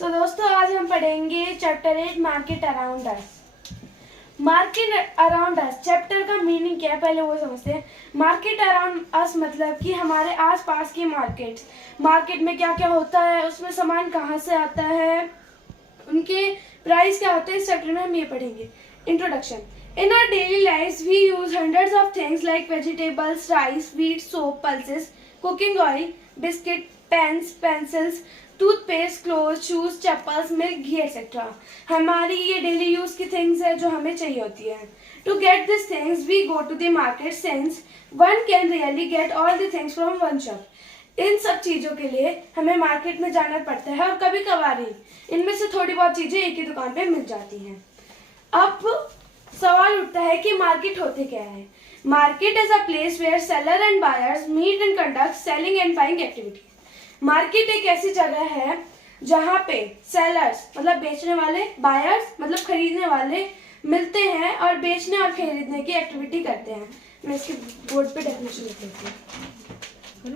दोस्तों आज हम पढ़ेंगे chapter 8 market around us. Market around us chapter का मीनिंग क्या है पहले वो समझते हैं। मार्केट अराउंड अस मतलब कि हमारे आसपास की मार्केट में क्या क्या होता है, उसमें सामान कहाँ से आता है, उनके प्राइस क्या होते हैं, इस चैप्टर में हम ये पढ़ेंगे। Introduction. In our daily lives, we use hundreds of things like vegetables, rice, wheat, soap, pulses, cooking oil, biscuit, pens, pencils, toothpaste, cloth, shoes, chappals, milk, ghee etcetera. हमारी ये डेली यूज की थिंग्स है जो हमें चाहिए होती है। To get this things we go to the market since one can really get all the things from one shop. इन सब चीजों के लिए हमें मार्केट में जाना पड़ता है और कभी कभार ही इनमें से थोड़ी बहुत चीजें एक ही दुकान पे मिल जाती हैं। अब सवाल उठता है कि मार्केट होते क्या है। Market is a place where seller and buyers meet and conduct selling and buying activity. Market एक ऐसी जगह है जहाँ पे सेलर्स मतलब बेचने वाले, बायर्स मतलब खरीदने वाले मिलते हैं और बेचने और खरीदने की एक्टिविटी करते हैं। मैं इसके बोर्ड पे डेफिनेशन लिख लेती हूँ।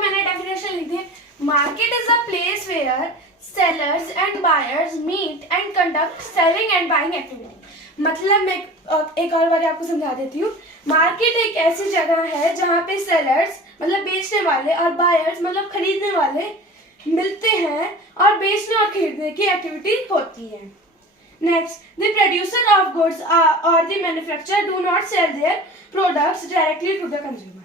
मैंने डेफिनेशन लिखी है, market is a place where sellers and buyers meet and conduct selling and buying activity. मतलब मैं एक और बार आपको समझा देती हूँ। मार्केट एक ऐसी जगह है जहाँ पे सेलर्स मतलब बेचने वाले और बायर्स मतलब खरीदने वाले मिलते हैं और बेचने और खरीदने की एक्टिविटी होती है। Next, the producer of goods और the manufacturer do not sell their products directly to the consumer.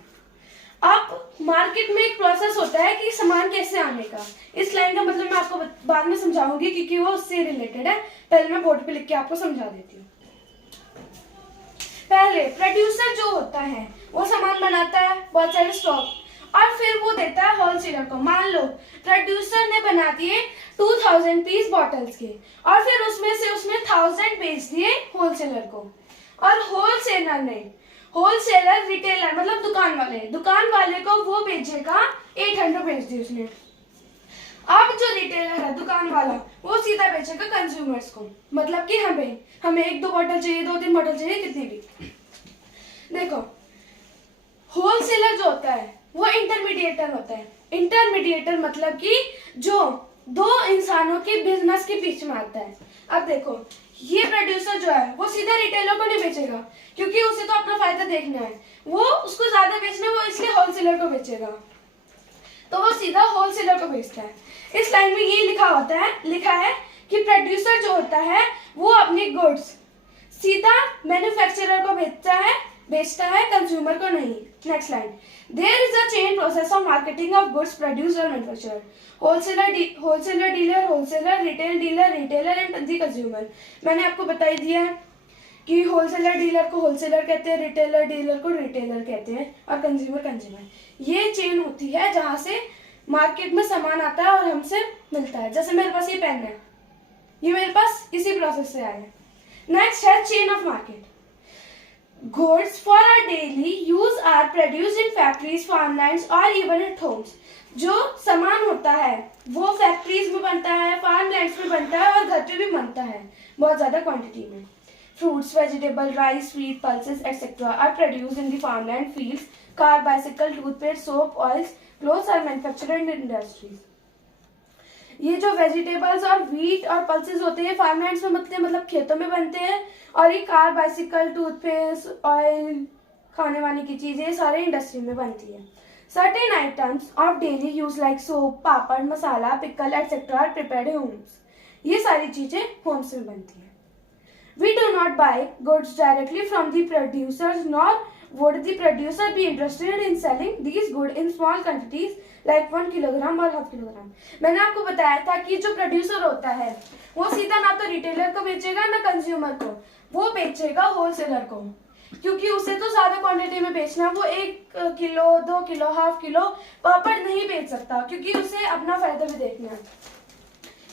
अब मार्केट में एक प्रोसेस होता है कि सामान कैसे आने का। इस लाइन का मतलब मैं आपको बाद में समझाऊंगी क्योंकि वो उससे रिलेटेड है। पहले मैं बोर्ड पे लिख के आपको समझा देती हूँ। पहले प्रोड्यूसर जो होता है वो सामान बनाता है बहुत सारे स्टॉक और फिर वो देता है होलसेलर को। मान लो प्रोड्यूसर ने बना दिए 2000 पीस बॉटल्स के और फिर उसमें 1000 बेच दिए होलसेलर को, और होलसेलर रिटेलर मतलब दुकान वाले को वो बेचेगा 800 बेच दी उसने। अब जो रिटेलर है दुकान वाला वो सीधा बेचेगा कंज्यूमर्स को, मतलब कि हमें 1-2 बॉटल चाहिए, 2-3 बॉटल चाहिए, कितनी भी। देखो होलसेलर जो होता है वो इंटरमीडिएटर होता है। इंटरमीडिएटर मतलब कि जो दो इंसानों के बिजनेस के बीच में आता है। अब देखो ये प्रोड्यूसर जो है वो सीधा रिटेलर को नहीं बेचेगा क्योंकि उसे तो अपना फायदा देखना है, वो उसको ज्यादा बेचना है, वो इसलिए होलसेलर को बेचेगा, तो वो सीधा होलसेलर को बेचता है। इस लाइन में ये लिखा है कि प्रोड्यूसर जो होता है वो अपने गुड्स सीधा मैन्युफैक्चरर को बेचता है कंज्यूमर को नहीं। Next line, there is a chain process of marketing of goods produced और manufacturer. Wholesaler dealer, wholesaler, retail dealer and the consumer. मैंने आपको बताई दिया है कि होलसेलर डीलर को होलसेलर कहते हैं, रिटेलर डीलर को रिटेलर कहते हैं और कंज्यूमर। ये चेन होती है जहां से मार्केट में सामान आता है और हमसे मिलता है। जैसे मेरे पास ये पेन है, ये मेरे पास इसी प्रोसेस से आया है। नेक्स्ट है chain of market. Goods for our daily use are produced in factories, farmlands और इवन एट होम्स। जो सामान होता है वो फैक्ट्रीज में बनता है, फार्मलैंड्स में बनता है और घर पे भी बनता है बहुत ज्यादा क्वांटिटी में। Fruits, vegetable, rice, wheat, pulses, etc. are produced in the farmland fields. Car, bicycle, toothpaste, soap, oils, clothes are manufactured in industries. ये जो वेजिटेबल्स और व्हीट और पल्सेस होते हैं फार्मलैंड्स में बनते हैं, मतलब खेतों में बनते हैं, और ये कार, बाइसिकल, टूथपेस्ट, ऑयल, खाने वाने की चीजें सारे इंडस्ट्री में बनती है। Certain items of daily use like soap, papad, masala, pickle, etc. are prepared in homes. ये सारी चीजें होम्स में बनती है। We do not buy goods directly from the producers, nor would the producer be interested in selling these goods in small quantities like 1 kilogram or half kilogram. मैंने आपको बताया था कि जो प्रोड्यूसर होता है वो सीधा ना तो रिटेलर को बेचेगा ना कंज्यूमर को, वो बेचेगा होलसेलर को, क्योंकि उसे तो ज्यादा क्वांटिटी में बेचना है। वो 1 किलो, 2 किलो, हाफ किलो पापड़ नहीं बेच सकता क्योंकि उसे अपना फायदा भी देखना है।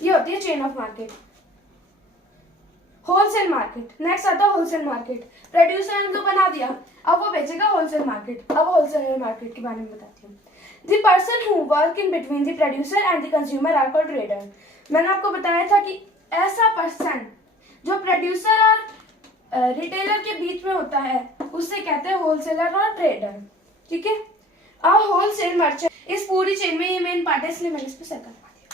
ये होती है chain of market. Wholesale market. Next आता है होलसेल मार्केट। प्रोड्यूसर ने तो बना दिया, अब वो बेचेगा होलसेल मार्केट। अब होलसेल मार्केट के बारे में बताती हूँ। The person who work in between the producer and the consumer are called trader. मैंने आपको बताया था कि ऐसा पर्सन जो प्रोड्यूसर और रिटेलर के बीच में होता है उससे कहते हैं होलसेलर और ट्रेडर। ठीक है। अब होलसेल मर्चेंट, इस पूरी चेन में ये मेन पार्ट है इसलिए मैंने इस पर सर्कल लगा दिया।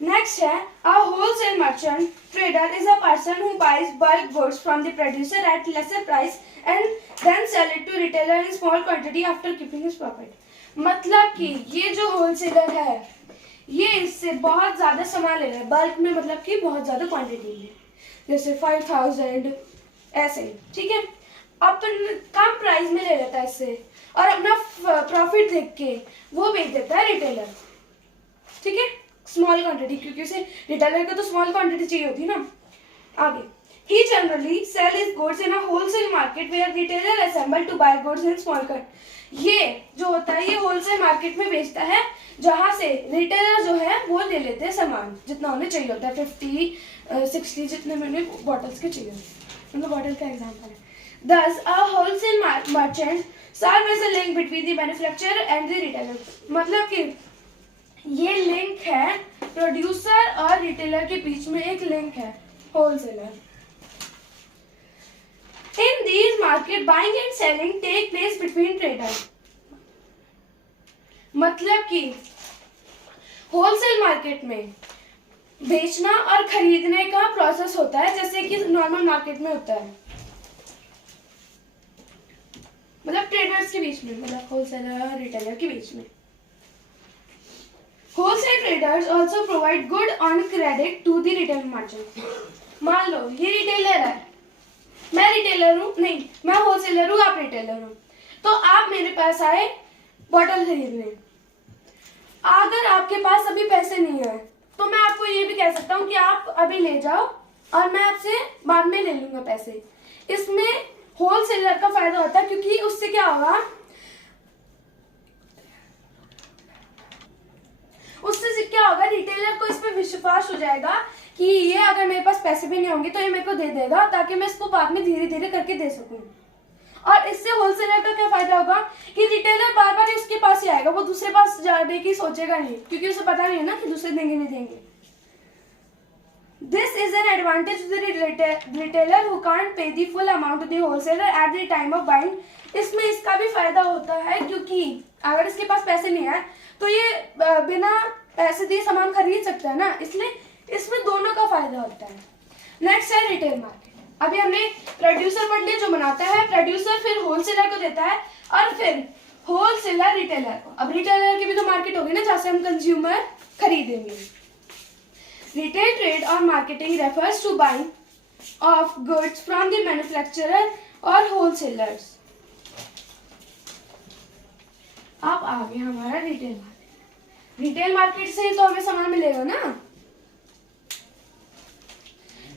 नेक्स्ट है a wholesale merchant trader is a person who buys bulk goods from the producer at lesser price and then sell it to retailer in small quantity after keeping his profit. मतलब कि ये जो wholesaler है ये इससे बहुत ज्यादा सामान ले रहा है बल्क में, मतलब कि बहुत ज्यादा क्वांटिटी में, जैसे 5000 ऐसे, ठीक है। अपन कम प्राइस में ले लेता है इससे और अपना प्रॉफिट देख के वो बेच देता है रिटेलर, ठीक है, स्मॉल क्वांटिटी, क्योंकि उसे रिटेलर को तो स्मॉल क्वांटिटी चाहिए होती है ना। आगे, he generally sell his goods in a wholesale market where retailer assemble to buy goods in small cut। ये जो होता है ये होलसेल मार्केट में बेचता है जहां से रिटेलर जो है वो ले लेते हैं सामान जितना उन्हें चाहिए होता है, 50-60 जितने में उन्हें बॉटल्स के चाहिए होते हैं। उनको बॉटल का एग्जांपल है। Thus a wholesale merchant serve as a link between the manufacturer and the retailer। मतलब कि ये लिंक है प्रोड्यूसर और रिटेलर के बीच में, एक लिंक है wholesaler. In these market buying and selling take place between traders। मतलब कि होलसेल मार्केट में बेचना और खरीदने का प्रोसेस होता है जैसे कि नॉर्मल मार्केट में होता है, मतलब ट्रेडर्स के बीच में, मतलब होलसेलर और रिटेलर के बीच में। Wholesale traders also provide good on credit to the retail merchant. मान लो ये रिटेलर है, मैं रिटेलर हूँ, नहीं मैं होलसेलर हूँ, आप रिटेलर हो, तो आप मेरे पास आए बॉटल खरीदने। अगर आपके पास अभी पैसे नहीं है तो मैं आपको ये भी कह सकता हूँ कि आप अभी ले जाओ और मैं आपसे बाद में ले लूंगा पैसे। इसमें होलसेलर का फायदा होता है क्योंकि उससे क्या होगा, उससे क्या होगा, रिटेलर को इस पे विश्वास हो जाएगा कि ये अगर मेरे पास पैसे भी नहीं होंगे तो ये मेरे को दे देगा ताकि मैं इसको बाद में धीरे धीरे करके दे सकूं। और इससे होलसेलर का क्या फायदा होगा कि रिटेलर बार बार उसके पास ही आएगा, वो दूसरे पास जाने की सोचेगा नहीं क्योंकि उसे पता नहीं है ना कि दूसरे देंगे नहीं देंगे। This is an advantage to the retailer who can't pay the full amount to the wholesaler at the time of buying। इसमें इसका भी फायदा होता है क्योंकि अगर इसके पास पैसे नहीं है तो ये बिना पैसे दिए सामान खरीद सकता है ना, इसलिए इसमें दोनों का फायदा होता है। नेक्स्ट है रिटेल मार्केट। अभी हमने प्रोड्यूसर पढ़ लिया जो बनाता है, प्रोड्यूसर फिर होलसेलर को देता है और फिर होलसेलर रिटेलर को। अब रिटेलर की भी तो मार्केट होगी ना जहाँ से हम कंज्यूमर खरीदेंगे। रिटेल ट्रेड और marketing refers to buying of goods from the manufacturer और होलसेलर्स। अब आगे हमारा रिटेल मार्केट। रिटेल मार्केट से तो हमें सामान मिलेगा ना।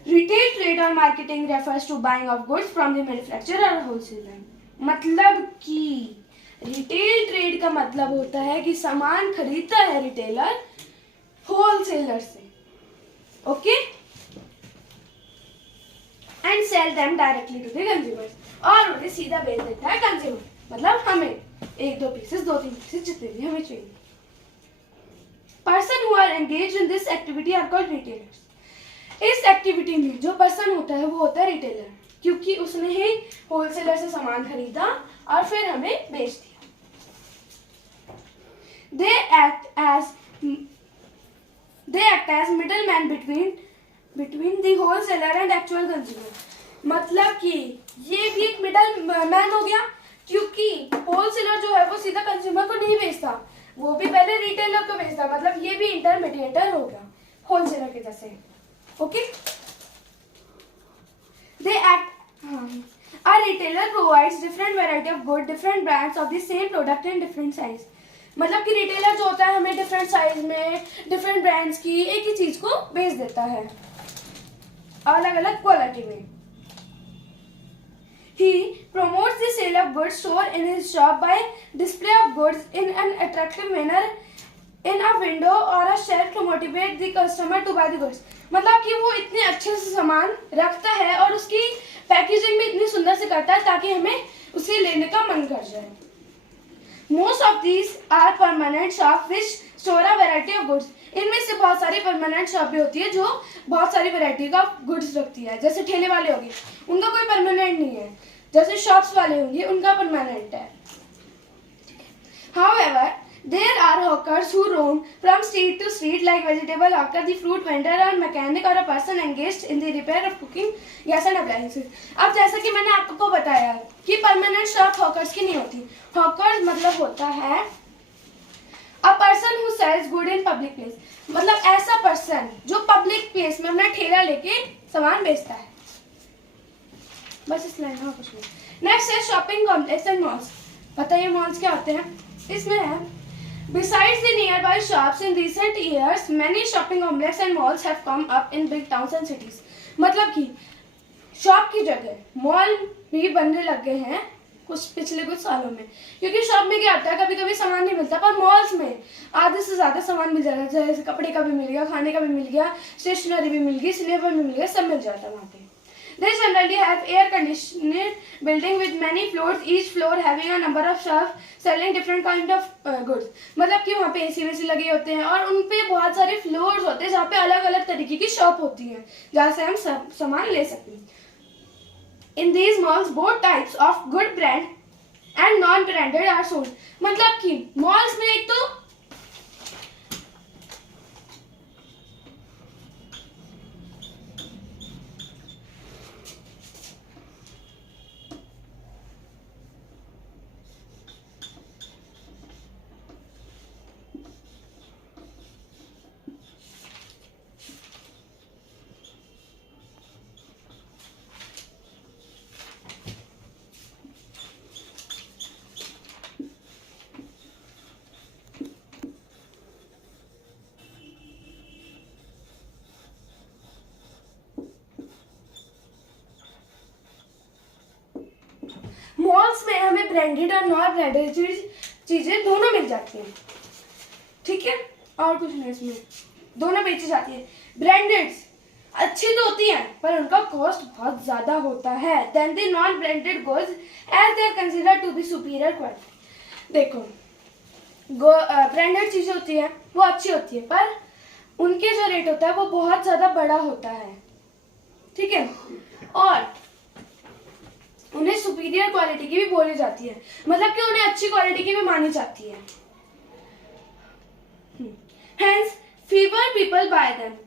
रिटेल ट्रेड और marketing refers to buying of goods from the manufacturer और होलसेलर। मतलब कि रिटेल ट्रेड का मतलब होता है कि सामान खरीदता है रिटेलर होलसेलर से, okay, and sell them directly to the consumers, और उन्हें सीधा बेच देता है कंज्यूमर, मतलब हमें 1-2 पीसेस 2-3 पीसेस जितने भी हमें चाहिए। Person who are engage in this activity are called retailers. इस एक्टिविटी में जो पर्सन होता है वो होता है रिटेलर, क्योंकि उसने ही होलसेलर से सामान खरीदा और फिर हमें बेच दिया। They act as middleman between the wholesaler and actual consumer। मतलब कि ये भी एक मिडल मैन हो गया क्योंकि होलसेलर जो है वो सीधा कंज्यूमर को नहीं बेचता, वो भी पहले रिटेलर को बेचता, मतलब ये भी इंटरमीडिएटर हो गया होलसेलर के जैसे, okay. They act, a retailer provides different variety of good, different brands of the same product in different size। मतलब कि रिटेलर जो होता है हमें डिफरेंट साइज में डिफरेंट ब्रांड्स की एक ही चीज को बेच देता है अलग अलग क्वालिटी में। He promotes the sale of goods stored in his shop by display of goods in an attractive manner in a window or a shelf to motivate the customer to buy the goods। मतलब कि वो इतने अच्छे से सामान रखता है और उसकी पैकेजिंग भी इतनी सुंदर से करता है ताकि हमें उसे लेने का मन कर जाए। Most of these are permanent shop which store a variety of goods। इनमें से बहुत सारी परमानेंट शॉप भी होती है जो बहुत सारी वैरायटी का गुड्स रखती है, जैसे ठेले वाले होंगे उनका कोई परमानेंट नहीं है, जैसे शॉप्स वाले होंगे उनका परमानेंट है। However, There are hawkers who roam from street to street like vegetable hawker, the fruit vendor, or mechanic or a person engaged in the repair of cooking gas and appliances. अब जैसा कि मैंने आपको बताया कि permanent shop hawkers की नहीं होती. हॉकर्स मतलब होता है a person who sells good in public place. मतलब ऐसा पर्सन जो पब्लिक प्लेस में अपना ठेला लेके सामान बेचता है. बस इस लाइन में कुछ नहीं. नेक्स्ट है शॉपिंग कॉम्प्लेक्स एंड मॉल्स. बताइए मॉल्स क्या होते हैं. इसमें है besides the nearby shops in recent years many shopping complexes and malls have come up in big towns and cities. मतलब कि शॉप की जगह मॉल भी बनने लग गए हैं पिछले कुछ सालों में. क्योंकि शॉप में क्या होता है कभी कभी सामान नहीं मिलता, पर मॉल्स में आधे से ज्यादा सामान मिल जाता है. जैसे कपड़े का भी मिल गया, खाने का भी मिल गया, स्टेशनरी भी मिल गई, स्लीपर भी मिल गया, सब मिल जाता है वहाँ पे. They generally have air-conditioned building with many floors, each floor having a number of shops selling different kind of goods. मतलब कि वहाँ पे एसी वेसी लगे होते हैं और उन पे बहुत सारे फ्लोर्स होते हैं जहाँ पे अलग अलग तरीके की शॉप होती हैं जहाँ से हम सब सामान ले सकते हैं. In these malls, both types of good brand and non-branded are sold. मतलब कि malls में एक तो मॉल्स में हमें ब्रांडेड और नॉन ब्रांडेड चीजें दोनों मिल जाती हैं. ठीक है, और कुछ नहीं, इसमें दोनों बेची जाती है. ब्रांडेड अच्छी तो होती हैं पर उनका कॉस्ट बहुत ज्यादा होता है then the non branded goods as they are considered to be superior quality. देखो ब्रांडेड चीजें होती हैं वो अच्छी होती है पर उनके जो रेट होता है वो बहुत ज्यादा बड़ा होता है. ठीक है, और उन्हें सुपीरियर क्वालिटी की भी बोली जाती है. मतलब कि उन्हें अच्छी क्वालिटी की भी मानी जाती है. Hence, fewer people buy them.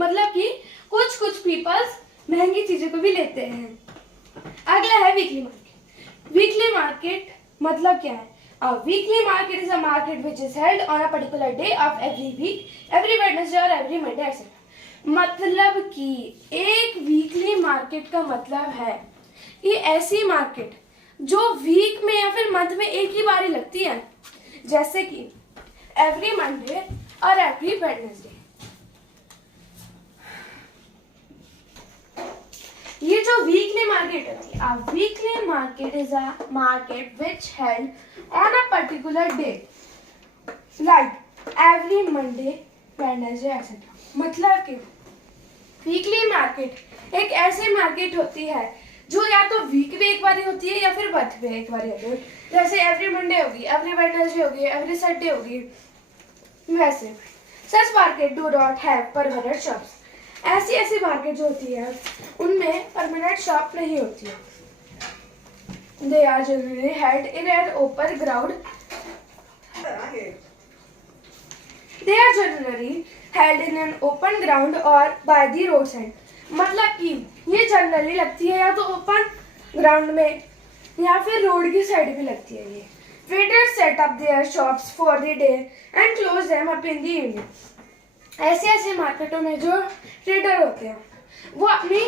मतलब कि कुछ कुछ पीपल्स महंगी चीजों को भी लेते हैं. अगला है वीकली मार्केट. वीकली मार्केट मतलब क्या है. A weekly market is a market which is held on a particular day of every week, every Wednesday or every Monday etc. मतलब कि एक वीकली मार्केट का मतलब है ये ऐसी मार्केट जो वीक में या फिर मंथ में एक ही बार लगती है, जैसे कि एवरी मंडे और एवरी वेडनेसडे. ये जो वीकली मार्केट होती है, weekly market is a market which held on a particular day like every Monday, Wednesday etcetera. मतलब कि वीकली मार्केट एक ऐसी मार्केट होती है जो या तो वीक में एक बार होती है या फिर मंथ में एक बार होती है. जैसे एवरी मंडे होगी, एवरी वेडनेसडे होगी, एवरी संडे होगी. वैसे such market do not have permanent shops. ऐसी मार्केट जो होती है उनमें परमानेंट शॉप नहीं होती है. They are generally held in an open ground. They are generally held in an open ground और बाय द रोड साइड. मतलब कि ये जनरली लगती है या तो ओपन ग्राउंड में या फिर रोड की साइड भी लगती है. ये traders set up their shops for the day and close them up in the evening. ऐसे मार्केटों में जो ट्रेडर होते हैं वो अपनी